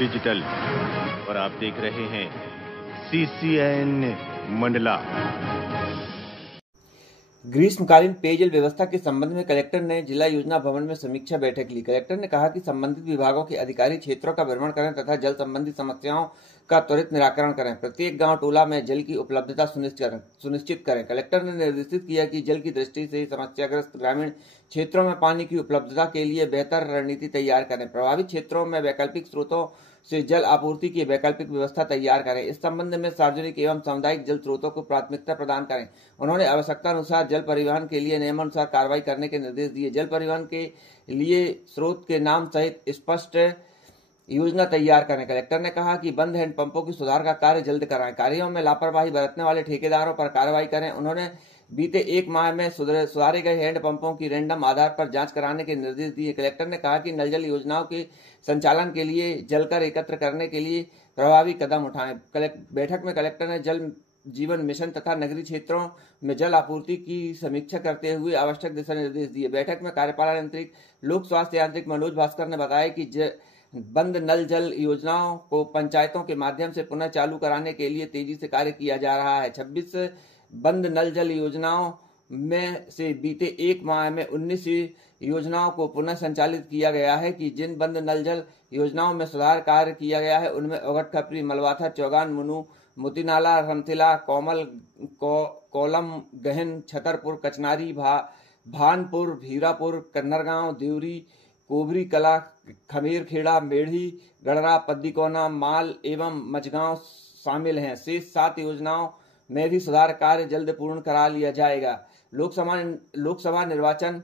Digital और आप देख रहे हैं CCN मंडला। ग्रीष्मकालीन पेयजल व्यवस्था के संबंध में कलेक्टर ने जिला योजना भवन में समीक्षा बैठक ली। कलेक्टर ने कहा कि संबंधित विभागों के अधिकारी क्षेत्रों का भ्रमण करें तथा जल संबंधी समस्याओं का त्वरित निराकरण करें। प्रत्येक गांव टोला में जल की उपलब्धता सुनिश्चित करें। कलेक्टर ने निर्देशित किया कि जल की दृष्टि से समस्याग्रस्त ग्रामीण क्षेत्रों में पानी की उपलब्धता के लिए बेहतर रणनीति तैयार करें। प्रभावित क्षेत्रों में वैकल्पिक स्रोतों से जल आपूर्ति की वैकल्पिक व्यवस्था तैयार करें। इस संबंध में सार्वजनिक एवं सामुदायिक जल स्रोतों को प्राथमिकता प्रदान करें। उन्होंने आवश्यकता अनुसार जल परिवहन के लिए नियमानुसार कार्रवाई करने के निर्देश दिए। जल परिवहन के लिए स्रोत के नाम सहित स्पष्ट योजना तैयार करें। कलेक्टर ने कहा कि बंद हैंडपंपों की सुधार का कार्य जल्द कराएं। कार्यों में लापरवाही बरतने वाले ठेकेदारों पर कार्रवाई करें। उन्होंने बीते एक माह में सुधारे गए हैंडपंपों की रैंडम आधार पर जांच कराने के निर्देश दिए। कलेक्टर ने कहा कि नल जल योजनाओं के संचालन के लिए जलकर एकत्र करने के लिए प्रभावी कदम उठाएं। बैठक में कलेक्टर ने जल जीवन मिशन तथा नगरीय क्षेत्रों में जल आपूर्ति की समीक्षा करते हुए आवश्यक दिशा निर्देश दिए। बैठक में कार्यपालन यांत्रिक लोक स्वास्थ्य यांत्रिक मनोज भास्कर ने बताया कि बंद नल जल योजनाओं को पंचायतों के माध्यम से पुनः चालू कराने के लिए तेजी से कार्य किया जा रहा है। 26 बंद नल जल योजनाओं में से बीते एक माह में 19 योजनाओं को पुनः संचालित किया गया है कि जिन बंद नल जल योजनाओं में सुधार कार्य किया गया है उनमें ओगट खपरी, मलवाथा, चौगान, मुनू, मोतीनाला, रमथिला, कोमल, कोलम, गहन, छतरपुर, कचनारी, भानपुर, भीरापुर, कन्नरगांव, देवरी, कोबरी कला, खमीरखेड़ा, मेढ़ी, गड़रा, पद्दीकोना, माल एवं मचगांव शामिल हैं। शेष 7 योजनाओं में भी सुधार कार्य जल्द पूर्ण करा लिया जाएगा। लोकसभा निर्वाचन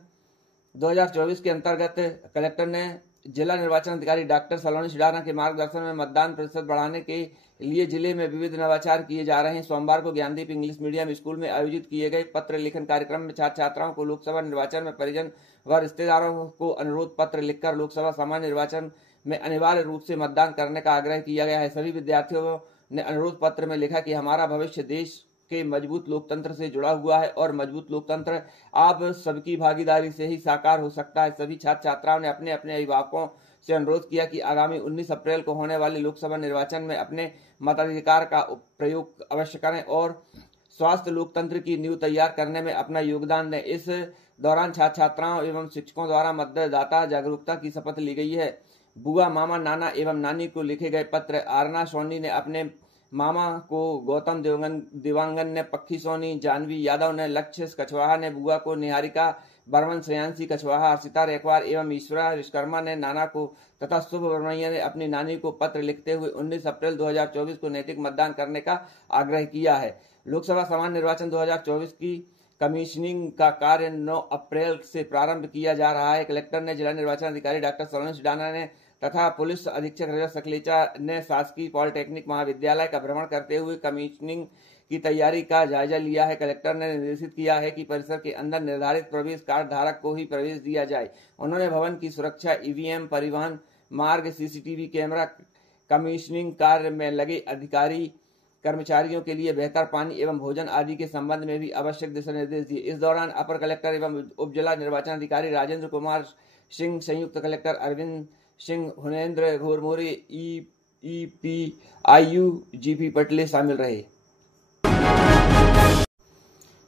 2024 के अंतर्गत कलेक्टर ने जिला निर्वाचन अधिकारी डॉक्टर सलोनी सिडाना के मार्गदर्शन में मतदान प्रतिशत बढ़ाने के लिए जिले में विविध नवाचार किए जा रहे हैं। सोमवार को ज्ञानदीप इंग्लिश मीडियम स्कूल में आयोजित किए गए पत्र लेखन कार्यक्रम में छात्र छात्राओं को लोकसभा निर्वाचन में परिजन व रिश्तेदारों को अनुरोध पत्र लिखकर लोकसभा सामान्य निर्वाचन में अनिवार्य रूप से मतदान करने का आग्रह किया गया है। सभी विद्यार्थियों ने अनुरोध पत्र में लिखा कि हमारा भविष्य देश के मजबूत लोकतंत्र से जुड़ा हुआ है और मजबूत लोकतंत्र आप सबकी भागीदारी से ही साकार हो सकता है। सभी छात्र छात्राओं ने अपने अपने अभिभावकों से अनुरोध किया कि आगामी 19 अप्रैल को होने वाले लोकसभा निर्वाचन में अपने मताधिकार का प्रयोग अवश्य करें और स्वास्थ्य लोकतंत्र की नींव तैयार करने में अपना योगदान दें। इस दौरान छात्र छात्राओं एवं शिक्षकों द्वारा मतदाता जागरूकता की शपथ ली गई है। बुआ, मामा, नाना एवं नानी को लिखे गए पत्र। आरना सोनी ने अपने मामा को, गौतम दिवांगन ने पक्खी सोनी, जानवी यादव ने लक्ष्य कछवाहा ने बुआ को, निहारिका बर्मन, श्रेयांशी कछवाहा, हर्षिता रेखवार एवं ईश्वरा विश्वकर्मा ने नाना को तथा शुभ बर्मैया ने अपनी नानी को पत्र लिखते हुए 19 अप्रैल 2024 को नैतिक मतदान करने का आग्रह किया है। लोकसभा सामान्य निर्वाचन 2024 की कमीशनिंग का कार्य 9 अप्रैल से प्रारंभ किया जा रहा है। कलेक्टर ने जिला निर्वाचन अधिकारी डॉक्टर सलोनी सिडाना ने तथा पुलिस अधीक्षक रजत सकलेचा ने शासकीय पॉलिटेक्निक महाविद्यालय का भ्रमण करते हुए कमीशनिंग की तैयारी का जायजा लिया है। कलेक्टर ने निर्देशित किया है कि परिसर के अंदर निर्धारित प्रवेश कार्ड धारक को ही प्रवेश दिया जाए। उन्होंने भवन की सुरक्षा, ईवीएम, परिवहन मार्ग, सीसीटीवी कैमरा, कमीशनिंग कार्य में लगे अधिकारी कर्मचारियों के लिए बेहतर पानी एवं भोजन आदि के संबंध में भी आवश्यक दिशा निर्देश दिए। इस दौरान अपर कलेक्टर एवं उप जिला निर्वाचन अधिकारी राजेंद्र कुमार सिंह, संयुक्त collector Arvind Singh, Hunendra Ghormare, EPIU GP Patle शामिल रहे।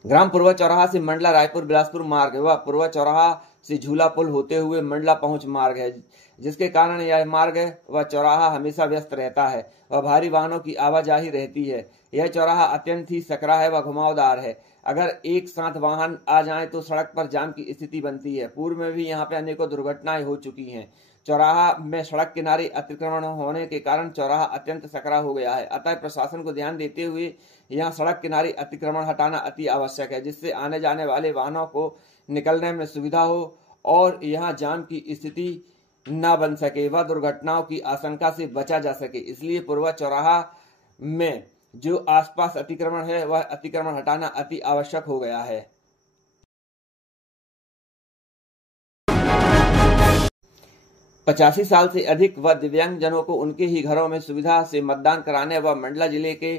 ग्राम पुरवा चौराहा से मंडला रायपुर बिलासपुर मार्ग व पुरवा चौराहा से झूला पुल होते हुए मंडला पहुंच मार्ग है, जिसके कारण यह मार्ग व चौराहा हमेशा व्यस्त रहता है व भारी वाहनों की आवाजाही रहती है। यह चौराहा अत्यंत ही सकरा है व घुमावदार है। अगर एक साथ वाहन आ जाएं तो सड़क पर जाम की स्थिति बनती है। पूर्व में भी यहाँ पे अनेकों दुर्घटनाएं हो चुकी हैं। चौराहा में सड़क किनारे अतिक्रमण होने के कारण चौराहा अत्यंत सकरा हो गया है। अतः प्रशासन को ध्यान देते हुए यहाँ सड़क किनारे अतिक्रमण हटाना अति आवश्यक है, जिससे आने जाने वाले वाहनों को निकलने में सुविधा हो और यहाँ जाम की स्थिति न बन सके व दुर्घटनाओं की आशंका से बचा जा सके। इसलिए पुरवा चौराहा में जो आसपास अतिक्रमण है वह अतिक्रमण हटाना अति आवश्यक हो गया है। 85 साल से अधिक व दिव्यांग जनों को उनके ही घरों में सुविधा से मतदान कराने व मंडला जिले के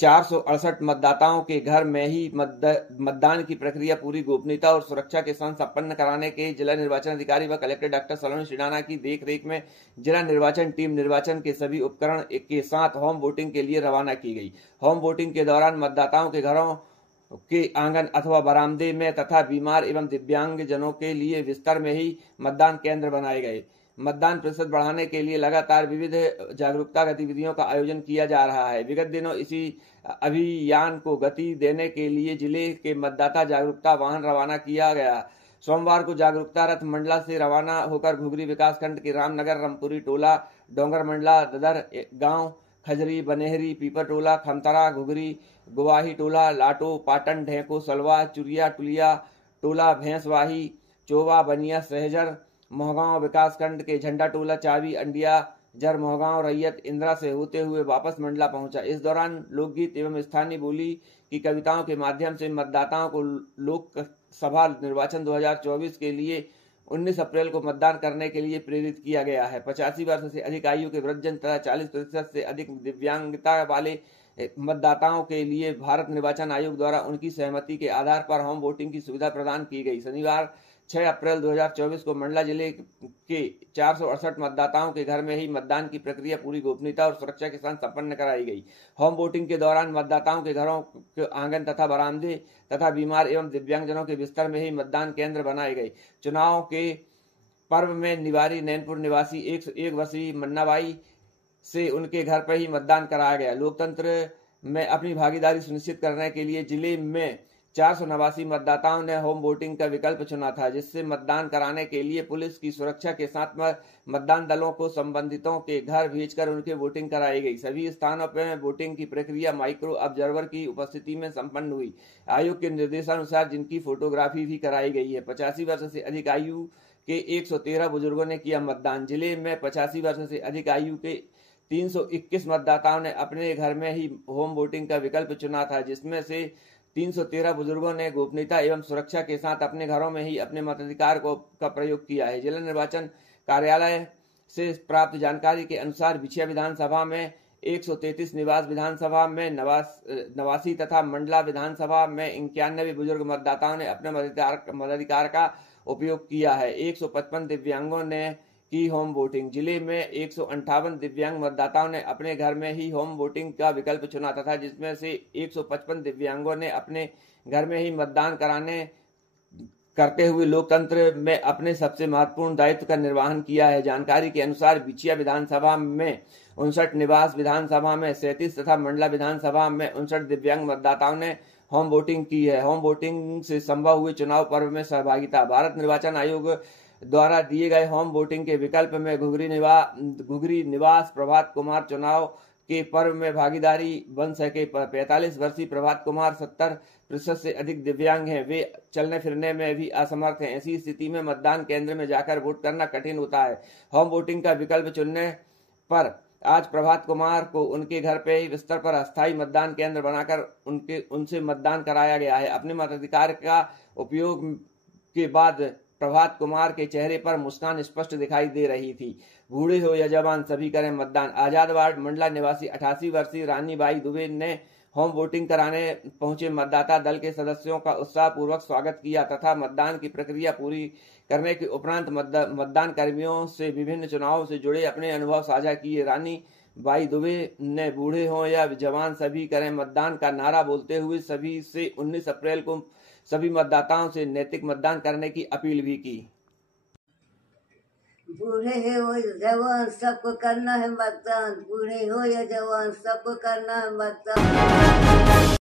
468 मतदाताओं के घर में ही मतदान की प्रक्रिया पूरी गोपनीयता और सुरक्षा के साथ संपन्न कराने के जिला निर्वाचन अधिकारी व कलेक्टर डॉक्टर सलोनी सिडाना की देखरेख में जिला निर्वाचन टीम निर्वाचन के सभी उपकरण के साथ होम वोटिंग के लिए रवाना की गई। होम वोटिंग के दौरान मतदाताओं के घरों के आंगन अथवा बरामदे में तथा बीमार एवं दिव्यांग जनों के लिए बिस्तर में ही मतदान केंद्र बनाए गए। मतदान प्रतिशत बढ़ाने के लिए लगातार विविध जागरूकता गतिविधियों का आयोजन किया जा रहा है। विगत दिनों इसी अभियान को गति देने के लिए जिले के मतदाता जागरूकता वाहन रवाना किया गया। सोमवार को जागरूकता रथ मंडला से रवाना होकर घुघरी विकासखंड के रामनगर, रामपुरी टोला, डोंगर मंडला, ददर गांव, खजरी, बनेहरी, पीपर टोला, खमतरा, घुघरी, गुवाही टोला, लाटो, पाटन, ढेंको, सलवा, चुरिया, टुलिया टोला, भैंसवाही, चोवा, बनिया, सहजर, मोहगांव विकासखंड के झंडा टोला, चावी, अंडिया, जर, मोहगांव, रैयत, इंदिरा से होते हुए वापस मंडला पहुंचा। इस दौरान लोकगीत एवं स्थानीय बोली की कविताओं के माध्यम से मतदाताओं को लोकसभा निर्वाचन 2024 के लिए 19 अप्रैल को मतदान करने के लिए प्रेरित किया गया है। 85 वर्ष से अधिक आयु के वृद्धजन तथा 40% से अधिक दिव्यांगता वाले मतदाताओं के लिए भारत निर्वाचन आयोग द्वारा उनकी सहमति के आधार पर होम वोटिंग की सुविधा प्रदान की गई। शनिवार 6 अप्रैल 2024 को मंडला जिले के 468 मतदाताओं के घर में ही मतदान की प्रक्रिया पूरी गोपनीयता और सुरक्षा के साथ संपन्न कराई गई। होम वोटिंग के दौरान मतदाताओं के घरों के आंगन तथा बरामदे तथा बीमार एवं दिव्यांगजनों के बिस्तर में ही मतदान केंद्र बनाए गए। चुनाव के पर्व में निवारी नैनपुर निवासी 101 वर्षीय मन्नाबाई से उनके घर पर ही मतदान कराया गया। लोकतंत्र में अपनी भागीदारी सुनिश्चित करने के लिए जिले में 489 मतदाताओं ने होम वोटिंग का विकल्प चुना था, जिससे मतदान कराने के लिए पुलिस की सुरक्षा के साथ मतदान दलों को संबंधितों के घर भेजकर उनकी वोटिंग कराई गई। सभी स्थानों पर वोटिंग की प्रक्रिया माइक्रो ऑब्जर्वर की उपस्थिति में संपन्न हुई। आयोग के निर्देशानुसार जिनकी फोटोग्राफी भी कराई गई है। 85 वर्ष से अधिक आयु के 113 बुजुर्गों ने किया मतदान। जिले में 85 वर्ष से अधिक आयु के 321 मतदाताओं ने अपने घर में ही होम वोटिंग का विकल्प चुना था, जिसमें से 313 बुजुर्गों ने गोपनीयता एवं सुरक्षा के साथ अपने घरों में ही अपने मताधिकार का प्रयोग किया है। जिला निर्वाचन कार्यालय से प्राप्त जानकारी के अनुसार बिछिया विधानसभा में 133, निवास विधानसभा में 89 तथा मंडला विधानसभा में 91 बुजुर्ग मतदाताओं ने अपने मताधिकार का उपयोग किया है। 155 दिव्यांगों ने की होम वोटिंग। जिले में 158 दिव्यांग मतदाताओं ने अपने घर में ही होम वोटिंग का विकल्प चुना तथा जिसमें से 155 दिव्यांगों ने अपने घर में ही मतदान करते हुए लोकतंत्र में अपने सबसे महत्वपूर्ण दायित्व का निर्वहन किया है। जानकारी के अनुसार बिछिया विधानसभा में 59, निवास विधानसभा में 37 तथा मंडला विधानसभा में 59 दिव्यांग मतदाताओं ने होम वोटिंग की है। होम वोटिंग से संभव हुए चुनाव पर्व में सहभागिता। भारत निर्वाचन आयोग द्वारा दिए गए होम वोटिंग के विकल्प में घुघरी निवास प्रभात कुमार चुनाव के पर्व में भागीदारी बन सके। 45 वर्षीय प्रभात कुमार 70% से अधिक दिव्यांग हैं। वे चलने फिरने में भी असमर्थ हैं। ऐसी स्थिति में मतदान केंद्र में जाकर वोट करना कठिन होता है। होम वोटिंग का विकल्प चुनने पर आज प्रभात कुमार को उनके घर पे ही बिस्तर पर अस्थायी मतदान केंद्र बनाकर उनसे मतदान कराया गया है। अपने मताधिकार का उपयोग के बाद प्रभात कुमार के चेहरे पर मुस्कान स्पष्ट दिखाई दे रही थी। बूढ़े हो या जवान सभी करें मतदान। आजाद वार्ड मंडला निवासी 88 वर्षीय रानी बाई दुबे ने होम वोटिंग कराने पहुंचे मतदाता दल के सदस्यों का उत्साह पूर्वक स्वागत किया तथा मतदान की प्रक्रिया पूरी करने के उपरांत मतदान कर्मियों से विभिन्न चुनावों से जुड़े अपने अनुभव साझा किए। रानी बाई दुबे ने बूढ़े हों या जवान सभी करें मतदान का नारा बोलते हुए सभी से 19 अप्रैल को सभी मतदाताओं से नैतिक मतदान करने की अपील भी की। बूढ़े हो या जवान सबको करना है मतदान। बूढ़े हो या जवान सबको करना है मतदान।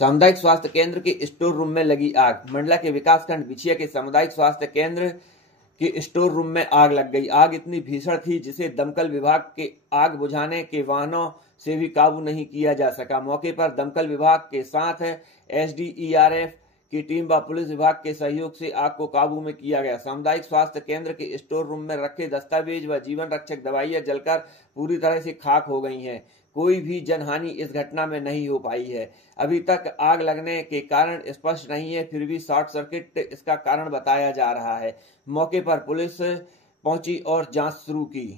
सामुदायिक स्वास्थ्य केंद्र के स्टोर रूम में लगी आग। मंडला के विकासखंड बिछिया के सामुदायिक स्वास्थ्य केंद्र के स्टोर रूम में आग लग गई। आग इतनी भीषण थी जिसे दमकल विभाग के आग बुझाने के वाहनों से भी काबू नहीं किया जा सका। मौके पर दमकल विभाग के साथ SDERF की टीम व पुलिस विभाग के सहयोग से आग को काबू में किया गया। सामुदायिक स्वास्थ्य केंद्र के स्टोर रूम में रखे दस्तावेज व जीवन रक्षक दवाइयां जलकर पूरी तरह से खाक हो गई हैं। कोई भी जनहानि इस घटना में नहीं हो पाई है। अभी तक आग लगने के कारण स्पष्ट नहीं है, फिर भी शॉर्ट सर्किट इसका कारण बताया जा रहा है। मौके पर पुलिस पहुंची और जांच शुरू की।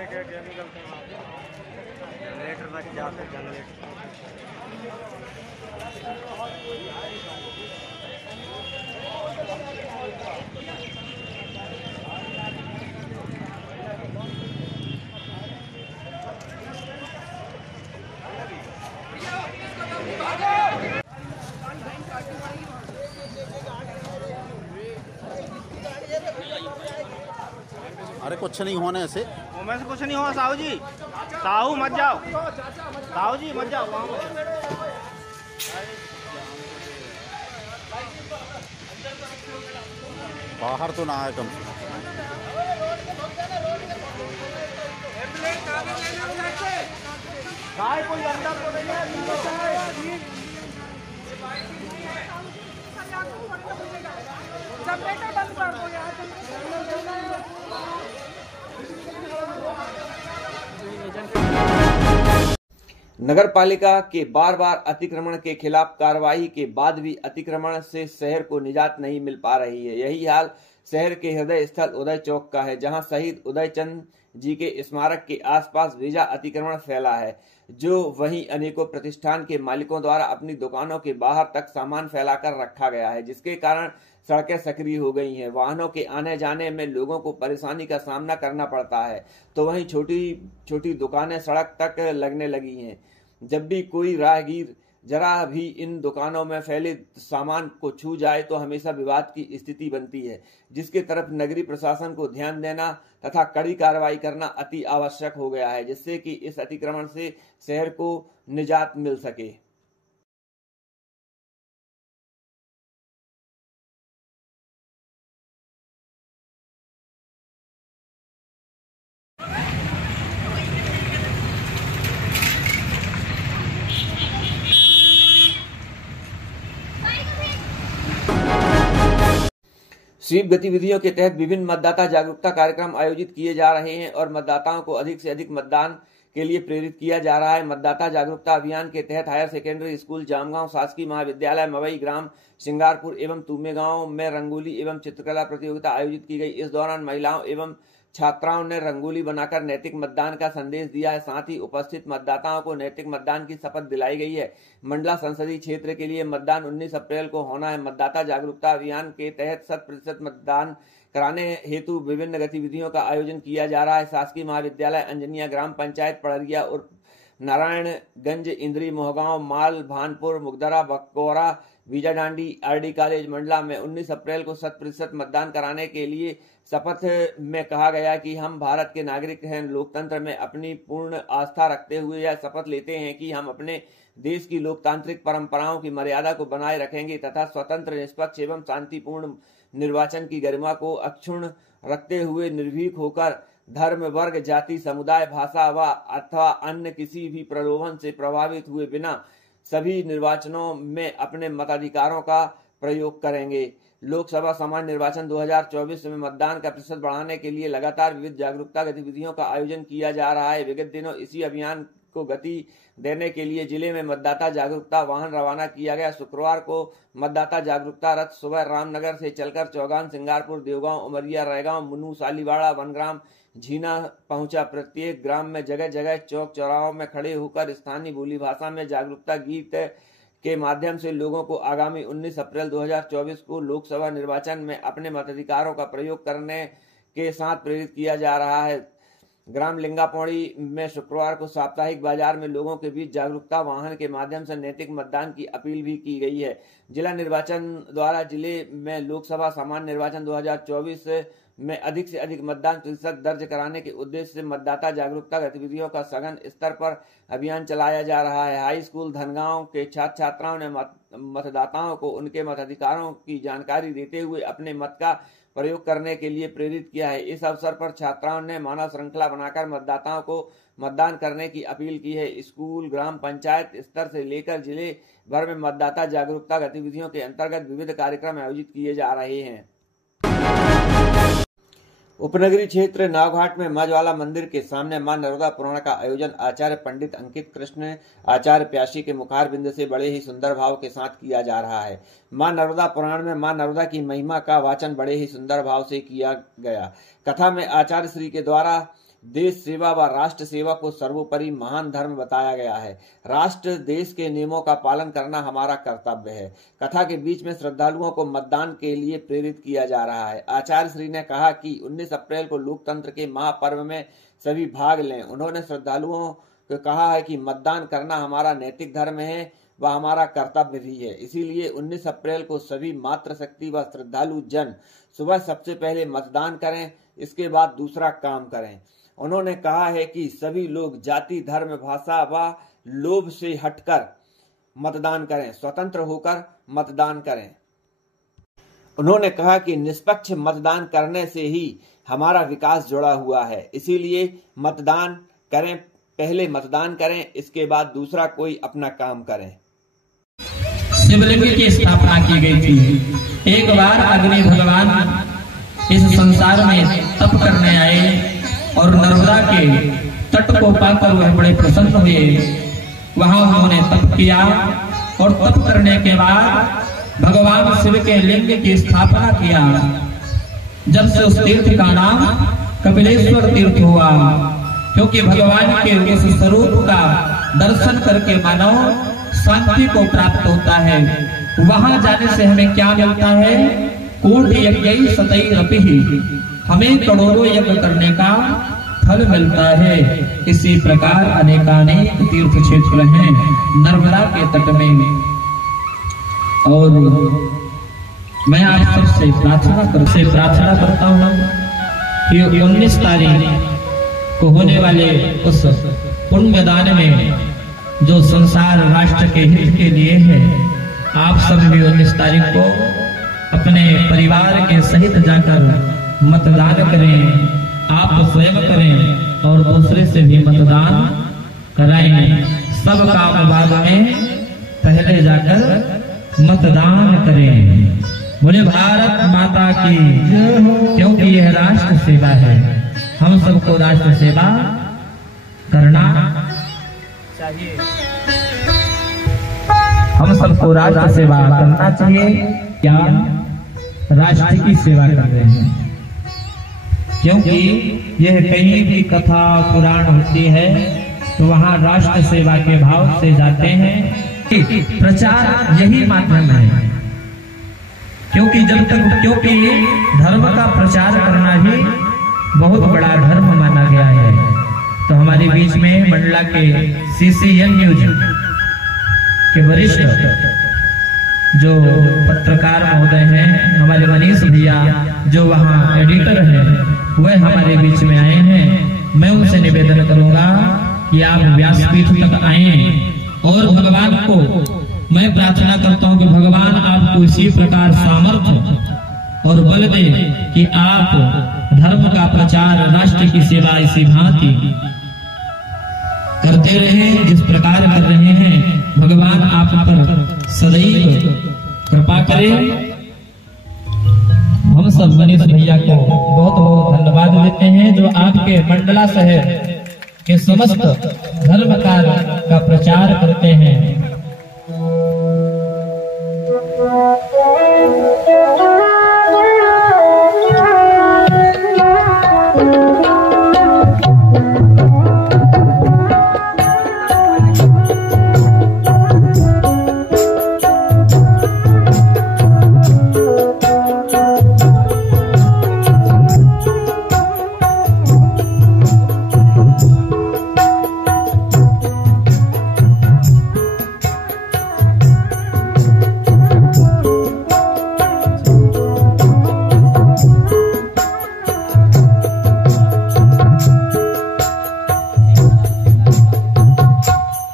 क्या क्या केमिकल थे वहाँ पे? जनरेटर तक जाते जनरेटर। अरे कुछ नहीं होने से उनमें से कुछ नहीं हुआ साहू जी, साहू मत जाओ, साहू जी मत जाओ वहाँ मत। बाहर तो ना आए कम से कम। चाय कोई अंदर तो नहीं है? जनरेटर बंद कर दो यार। नगर पालिका के बार बार अतिक्रमण के खिलाफ कार्रवाई के बाद भी अतिक्रमण से शहर को निजात नहीं मिल पा रही है। यही हाल शहर के हृदय स्थल उदय चौक का है, जहां शहीद उदय चंद जी के स्मारक के आसपास बेजा अतिक्रमण फैला है, जो वहीं अनेकों प्रतिष्ठान के मालिकों द्वारा अपनी दुकानों के बाहर तक सामान फैलाकर रखा गया है, जिसके कारण सड़कें सक्रिय हो गई हैं। वाहनों के आने जाने में लोगों को परेशानी का सामना करना पड़ता है, तो वहीं छोटी छोटी दुकानें सड़क तक लगने लगी हैं। जब भी कोई राहगीर जरा भी इन दुकानों में फैले सामान को छू जाए तो हमेशा विवाद की स्थिति बनती है, जिसके तरफ नगरीय प्रशासन को ध्यान देना तथा कड़ी कार्रवाई करना अति आवश्यक हो गया है, जिससे कि इस अतिक्रमण से शहर को निजात मिल सके। स्वीप गतिविधियों के तहत विभिन्न मतदाता जागरूकता कार्यक्रम आयोजित किए जा रहे हैं और मतदाताओं को अधिक से अधिक मतदान के लिए प्रेरित किया जा रहा है। मतदाता जागरूकता अभियान के तहत हायर सेकेंडरी स्कूल जामगांव, शासकीय महाविद्यालय मवई, ग्राम सिंगारपुर एवं तुमेगांव में रंगोली एवं चित्रकला प्रतियोगिता आयोजित की गई। इस दौरान महिलाओं एवं छात्राओं ने रंगोली बनाकर नैतिक मतदान का संदेश दिया है। साथ ही उपस्थित मतदाताओं को नैतिक मतदान की शपथ दिलाई गई है। मंडला संसदीय क्षेत्र के लिए मतदान 19 अप्रैल को होना है। मतदाता जागरूकता अभियान के तहत 100% मतदान कराने हेतु विभिन्न गतिविधियों का आयोजन किया जा रहा है। शासकीय महाविद्यालय अंजनिया, ग्राम पंचायत पड़रिया और नारायणगंज, इंद्री, मोहगांव, माल, भानपुर, मुगदरा, बकौरा, बीजाडांडी, आरडी कॉलेज मंडला में 19 अप्रैल को 100% मतदान कराने के लिए शपथ में कहा गया कि हम भारत के नागरिक हैं। लोकतंत्र में अपनी पूर्ण आस्था रखते हुए यह शपथ लेते हैं कि हम अपने देश की लोकतांत्रिक परंपराओं की मर्यादा को बनाए रखेंगे तथा स्वतंत्र, निष्पक्ष एवं शांतिपूर्ण निर्वाचन की गरिमा को अक्षुण्ण रखते हुए निर्भीक होकर धर्म, वर्ग, जाति, समुदाय, भाषा व अथवा अन्य किसी भी प्रलोभन से प्रभावित हुए बिना सभी निर्वाचनों में अपने मताधिकारों का प्रयोग करेंगे। लोकसभा सामान्य निर्वाचन 2024 में मतदान का प्रतिशत बढ़ाने के लिए लगातार विविध जागरूकता गतिविधियों का आयोजन किया जा रहा है। विगत दिनों इसी अभियान को गति देने के लिए जिले में मतदाता जागरूकता वाहन रवाना किया गया। शुक्रवार को मतदाता जागरूकता रथ सुबह रामनगर से चलकर चौगान, सिंगारपुर, देवगांव, उमरिया, रायगांव, मुन्नू, सालीवाड़ा, वनग्राम, झीना पहुंचा। प्रत्येक ग्राम में जगह जगह चौक चौराहों में खड़े होकर स्थानीय बोली भाषा में जागरूकता गीत के माध्यम से लोगों को आगामी 19 अप्रैल 2024 को लोकसभा निर्वाचन में अपने मताधिकारों का प्रयोग करने के साथ प्रेरित किया जा रहा है। ग्राम लिंगापौड़ी में शुक्रवार को साप्ताहिक बाजार में लोगों के बीच जागरूकता वाहन के माध्यम से नैतिक मतदान की अपील भी की गई है। जिला निर्वाचन द्वारा जिले में लोकसभा सामान्य निर्वाचन 2024 में अधिक से अधिक मतदान प्रतिशत दर्ज कराने के उद्देश्य से मतदाता जागरूकता गतिविधियों का सघन स्तर पर अभियान चलाया जा रहा है। हाई स्कूल धनगांव के छात्र छात्राओं ने मतदाताओं को उनके मताधिकारों की जानकारी देते हुए अपने मत का प्रयोग करने के लिए प्रेरित किया है। इस अवसर पर छात्राओं ने मानव श्रृंखला बनाकर मतदाताओं को मतदान करने की अपील की है। स्कूल, ग्राम पंचायत स्तर से लेकर जिले भर में मतदाता जागरूकता गतिविधियों के अंतर्गत विविध कार्यक्रम आयोजित किए जा रहे हैं। उपनगरीय क्षेत्र नावघाट में माँज्वाला मंदिर के सामने मां नर्मदा पुराण का आयोजन आचार्य पंडित अंकित कृष्ण आचार्य प्यासी के मुखार बिंद से बड़े ही सुंदर भाव के साथ किया जा रहा है। मां नर्मदा पुराण में मां नर्मदा की महिमा का वाचन बड़े ही सुंदर भाव से किया गया। कथा में आचार्य श्री के द्वारा देश सेवा व राष्ट्र सेवा को सर्वोपरि महान धर्म बताया गया है। राष्ट्र देश के नियमों का पालन करना हमारा कर्तव्य है। कथा के बीच में श्रद्धालुओं को मतदान के लिए प्रेरित किया जा रहा है। आचार्य श्री ने कहा कि 19 अप्रैल को लोकतंत्र के महापर्व में सभी भाग लें। उन्होंने श्रद्धालुओं को कहा है कि मतदान करना हमारा नैतिक धर्म है व हमारा कर्तव्य भी है। इसीलिए 19 अप्रैल को सभी मातृशक्ति व श्रद्धालु जन सुबह सबसे पहले मतदान करें, इसके बाद दूसरा काम करें। उन्होंने कहा है कि सभी लोग जाति, धर्म, भाषा व लोभ से हटकर मतदान करें, स्वतंत्र होकर मतदान करें। उन्होंने कहा कि निष्पक्ष मतदान करने से ही हमारा विकास जुड़ा हुआ है। इसीलिए मतदान करें, पहले मतदान करें, इसके बाद दूसरा कोई अपना काम करें। शिवलिंग की स्थापना की गई थी। एक बार अग्नि भगवान इस संसार में तप करने आए और नर्मदा के तट को पाकर वह बड़े प्रसन्न हुए। वहां उन्होंने तप किया और तप करने के बाद भगवान शिव के लिंग की स्थापना किया। जब से उस तीर्थ का नाम कपिलेश्वर तीर्थ हुआ, क्योंकि भगवान के उस स्वरूप का दर्शन करके मानव शांति को प्राप्त होता है। वहां जाने से हमें क्या मिलता है? कोटि यज्ञ सतैरपि, हमें करोड़ों यज्ञ करने का फल मिलता है। इसी प्रकार अनेकानेक तीर्थ क्षेत्र हैं नर्मदा के तट में। और मैं आप सबसे प्रार्थना करता हूँ कि 19 तारीख को होने वाले उस पुण्य दान में जो संसार राष्ट्र के हित के लिए है, आप सब भी 19 तारीख को अपने परिवार के सहित जाकर मतदान करें। आप स्वयं करें और दूसरे से भी मतदान कराएं। सब काम बाद में पहले जाकर मतदान करें। बोले भारत माता की, क्योंकि यह राष्ट्र सेवा है। हम सबको राष्ट्र सेवा करना चाहिए। हम सबको राष्ट्र सेवा करना चाहिए। क्या राष्ट्र की सेवा कर रहे हैं? क्योंकि यह कहीं भी कथा पुराण होती है तो वहाँ राष्ट्र सेवा के भाव से जाते हैं। प्रचार यही माध्यम है, क्योंकि धर्म का प्रचार करना ही बहुत बड़ा धर्म माना गया है। तो हमारे बीच में मंडला के CCN न्यूज के वरिष्ठ जो पत्रकार महोदय हैं, हमारे मनीष भैया जो वहाँ एडिटर हैं, वह हमारे बीच में आए हैं। मैं उनसे निवेदन करूंगा कि आप व्यासपीठ तक आए और भगवान को मैं प्रार्थना करता हूं कि भगवान आपको इसी प्रकार सामर्थ्य और बल दे कि आप धर्म का प्रचार, राष्ट्र की सेवा इसी भांति करते रहें जिस प्रकार कर रहे हैं। भगवान आप पर सदैव कृपा करें। हम सब मनीष भैया को बहुत बहुत धन्यवाद देते हैं जो आपके मंडला शहर के समस्त धर्म कार्य का प्रचार करते हैं।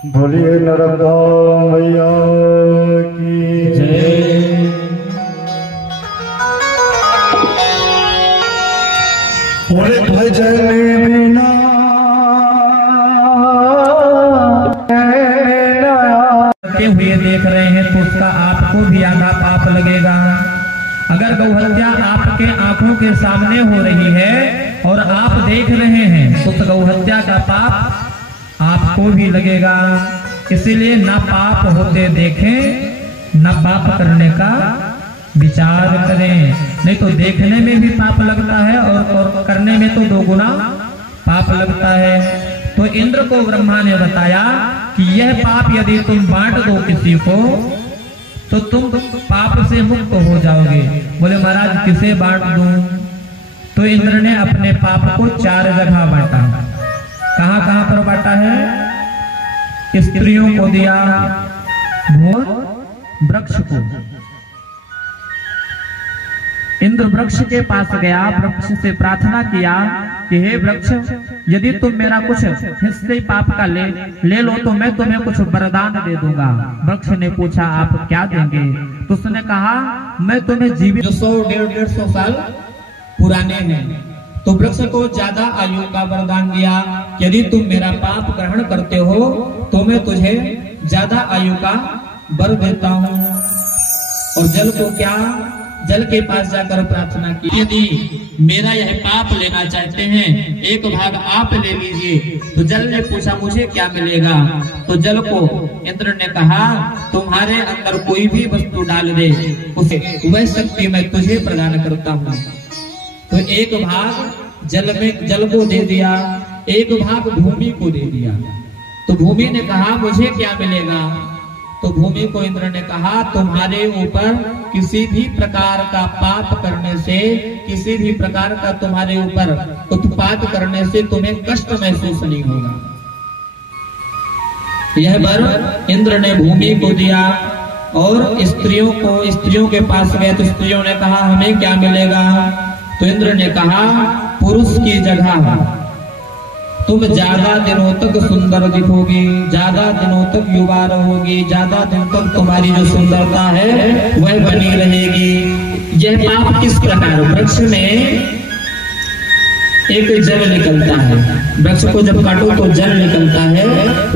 बोलिए नर्मदा मैया की जय। बोले भजन बिना हुए देख रहे हैं तो उसका आपको भी आधा पाप लगेगा। अगर गौहत्या आपके आंखों के सामने हो रही है और आप देख रहे हैं तो उस गौहत्या का पाप आपको भी लगेगा। इसीलिए न पाप होते देखें, न पाप करने का विचार करें। नहीं तो देखने में भी पाप लगता है और करने में तो 2 गुना पाप पाप लगता है। तो इंद्र को ब्रह्मा ने बताया कि यह पाप यदि तुम बांट दो किसी को तो तुम पाप से मुक्त हो जाओगे। बोले महाराज किसे बांट दूं? तो इंद्र ने अपने पाप को 4 जगह बांटा। कहां कहां पर बांटा है? स्त्रियों को दिया, भूत वृक्ष को। इंद्र वृक्ष के पास गया, वृक्ष से प्रार्थना किया कि हे वृक्ष, यदि तुम मेरा कुछ हिस्से पाप का ले लो तो मैं तुम्हें कुछ वरदान दे दूंगा। वृक्ष ने पूछा आप क्या देंगे? तो उसने कहा मैं तुम्हें जीवित जो 100-150 साल पुराने हैं। तो वृक्ष को ज्यादा आयु का वरदान दिया, यदि तुम मेरा पाप ग्रहण करते हो तो मैं तुझे ज्यादा आयु का वर देता हूँ। और जल को क्या? जल के पास जाकर प्रार्थना की, यदि मेरा यह पाप लेना चाहते हैं एक भाग आप ले लीजिए। तो जल ने पूछा मुझे क्या मिलेगा? तो जल को इंद्र ने कहा तुम्हारे अंदर कोई भी वस्तु डाल दे उसे वह शक्ति मैं तुझे प्रदान करता हूँ। तो एक भाग जल को दे दिया, एक भाग भूमि को दे दिया। तो भूमि ने कहा मुझे क्या मिलेगा? तो भूमि को इंद्र ने कहा तुम्हारे ऊपर किसी भी प्रकार का पाप करने से, किसी भी प्रकार का तुम्हारे ऊपर उत्पात करने से तुम्हें कष्ट महसूस नहीं होगा। यह वर इंद्र ने भूमि को दिया। और स्त्रियों के पास गए तो स्त्रियों ने कहा हमें क्या मिलेगा? तो इंद्र ने कहा पुरुष की जगह तुम ज्यादा दिनों तक सुंदर दिखोगी, ज्यादा दिनों तक युवा रहोगी, ज्यादा दिन तक तुम्हारी जो सुंदरता है वह बनी रहेगी। यह पाप किस प्रकार? वृक्ष में एक जल निकलता है, वृक्ष को जब काटो तो जल निकलता है,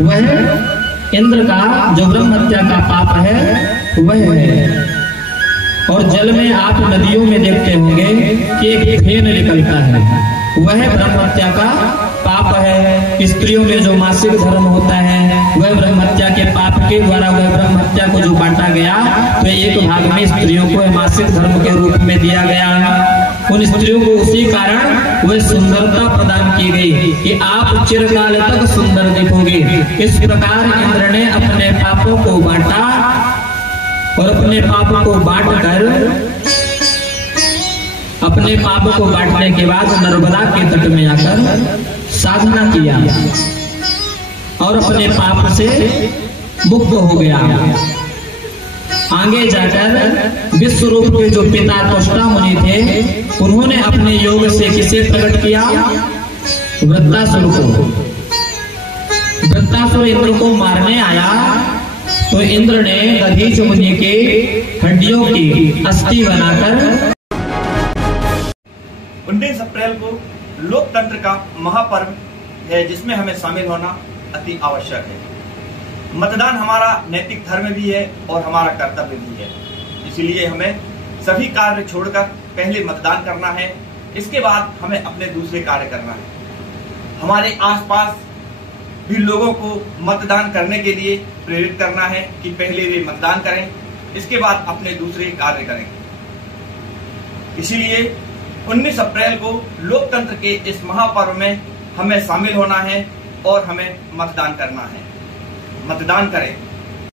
वह इंद्र का जो ब्रह्म हत्या का पाप है वह है। और जल में आप नदियों में देखते होंगे कि एक फेन निकलता है, वह ब्रह्म हत्या का पाप है। स्त्रियों में जो मासिक धर्म होता है वह ब्रह्म हत्या के पाप के द्वारा वह ब्रह्म हत्या को जो बांटा गया तो एक भाग में स्त्रियों को मासिक धर्म के रूप में दिया गया। उन स्त्रियों को उसी कारण वह सुंदरता प्रदान की गई कि आप चिरकाल तक सुंदर दिखोगे। इस प्रकार इंद्र ने अपने पापों को बांटा और अपने पाप को बांटने के बाद नर्मदा के तट में आकर साधना किया और अपने पाप से मुक्त हो गया। आगे जाकर विश्वरूप के जो पिता त्वष्टा मुनि थे उन्होंने अपने योग से किसे प्रकट किया? वृत्तासुर को। वृत्तासुर इंद्र को मारने आया तो इंद्र ने दधीच मुनि के हड्डियों की अस्थि बनाकर 19 अप्रैल को लोकतंत्र का महापर्व है जिसमें हमें शामिल होना अति आवश्यक है। मतदान हमारा नैतिक धर्म भी है और हमारा कर्तव्य भी है, इसलिए हमें सभी कार्य छोड़कर पहले मतदान करना है। इसके बाद हमें अपने दूसरे कार्य करना है। हमारे आसपास भी लोगों को मतदान करने के लिए प्रेरित करना है कि पहले वे मतदान करें, इसके बाद अपने दूसरे कार्य करें। इसीलिए 19 अप्रैल को लोकतंत्र के इस महापर्व में हमें शामिल होना है और हमें मतदान करना है। मतदान करें।